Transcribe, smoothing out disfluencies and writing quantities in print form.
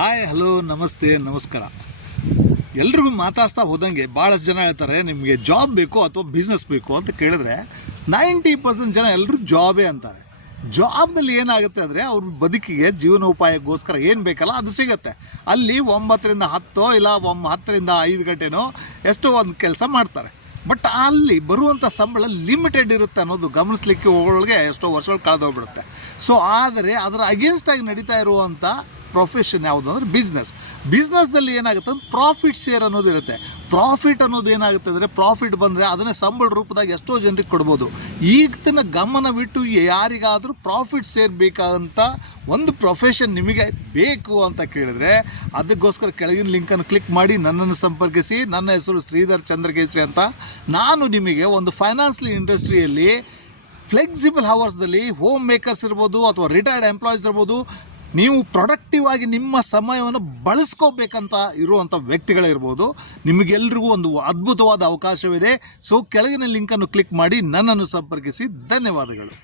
Hi hello ನಮಸ್ತೆ ನಮಸ್ಕಾರ. ಎಲ್ರಿಗೂ ಮಾತಾಡ್ತಾ ಹೋದಂಗೆ ಭಾಳಷ್ಟು ಜನ ಹೇಳ್ತಾರೆ ನಿಮಗೆ ಜಾಬ್ ಬೇಕು ಅಥವಾ ಬಿಸ್ನೆಸ್ ಬೇಕು ಅಂತ ಕೇಳಿದ್ರೆ 90% ಜನ ಎಲ್ಲರೂ ಜಾಬೇ ಅಂತಾರೆ. ಜಾಬ್ನಲ್ಲಿ ಏನಾಗುತ್ತೆ ಅಂದರೆ ಅವ್ರ ಬದುಕಿಗೆ ಜೀವನೋಪಾಯಕ್ಕೋಸ್ಕರ ಏನು ಬೇಕಲ್ಲ ಅದು ಸಿಗುತ್ತೆ. ಅಲ್ಲಿ 9 ರಿಂದ 10 ಇಲ್ಲ 10 ರಿಂದ 5 ಗಂಟೆನೋ ಎಷ್ಟೋ ಒಂದು ಕೆಲಸ ಮಾಡ್ತಾರೆ. ಬಟ್ ಅಲ್ಲಿ ಬರುವಂಥ ಸಂಬಳ ಲಿಮಿಟೆಡ್ ಇರುತ್ತೆ ಅನ್ನೋದು ಗಮನಿಸ್ಲಿಕ್ಕೆ ಹೋಗೋಳಿಗೆ ಎಷ್ಟೋ ವರ್ಷಗಳು ಕಳೆದೋಗ್ಬಿಡುತ್ತೆ. ಸೊ ಆದರೆ ಅದರ ಅಗೇನ್ಸ್ಟಾಗಿ ನಡೀತಾ ಇರುವಂಥ ಪ್ರೊಫೆಷನ್ ಯಾವುದು ಅಂದರೆ ಬಿಸ್ನೆಸ್ದಲ್ಲಿ ಏನಾಗುತ್ತೆ ಅಂದ್ರೆ ಪ್ರಾಫಿಟ್ ಶೇರ್ ಅನ್ನೋದು ಇರುತ್ತೆ. ಪ್ರಾಫಿಟ್ ಅನ್ನೋದು ಏನಾಗುತ್ತೆ ಅಂದರೆ ಪ್ರಾಫಿಟ್ ಬಂದರೆ ಅದನ್ನೇ ಸಂಬಳ ರೂಪದಾಗ ಎಷ್ಟೋ ಜನರಿಗೆ ಕೊಡ್ಬೋದು. ಈಗಿನ ಗಮನವಿಟ್ಟು ಯಾರಿಗಾದರೂ ಪ್ರಾಫಿಟ್ ಶೇರ್ ಬೇಕಾದಂಥ ಒಂದು ಪ್ರೊಫೆಷನ್ ನಿಮಗೆ ಬೇಕು ಅಂತ ಕೇಳಿದ್ರೆ ಅದಕ್ಕೋಸ್ಕರ ಕೆಳಗಿನ ಲಿಂಕನ್ನು ಕ್ಲಿಕ್ ಮಾಡಿ ನನ್ನನ್ನು ಸಂಪರ್ಕಿಸಿ. ನನ್ನ ಹೆಸರು ಶ್ರೀಧರ್ ಚಂದ್ರಕೇಸರಿ ಅಂತ. ನಾನು ನಿಮಗೆ ಒಂದು ಫೈನಾನ್ಷಿಯಲ್ ಇಂಡಸ್ಟ್ರಿಯಲ್ಲಿ ಫ್ಲೆಕ್ಸಿಬಲ್ ಹವರ್ಸ್ದಲ್ಲಿ ಹೋಮ್ ಮೇಕರ್ಸ್ ಇರ್ಬೋದು ಅಥವಾ ರಿಟೈರ್ಡ್ ಎಂಪ್ಲಾಯೀಸ್ ಇರ್ಬೋದು, ನೀವು ಪ್ರೊಡಕ್ಟಿವ್ ಆಗಿ ನಿಮ್ಮ ಸಮಯವನ್ನು ಬಳಸ್ಕೋಬೇಕಂತ ಇರುವಂಥ ವ್ಯಕ್ತಿಗಳಿರ್ಬೋದು, ನಿಮಗೆಲ್ರಿಗೂ ಒಂದು ಅದ್ಭುತವಾದ ಅವಕಾಶವಿದೆ. ಸೊ ಕೆಳಗಿನ ಲಿಂಕನ್ನು ಕ್ಲಿಕ್ ಮಾಡಿ ನನ್ನನ್ನು ಸಂಪರ್ಕಿಸಿ. ಧನ್ಯವಾದಗಳು.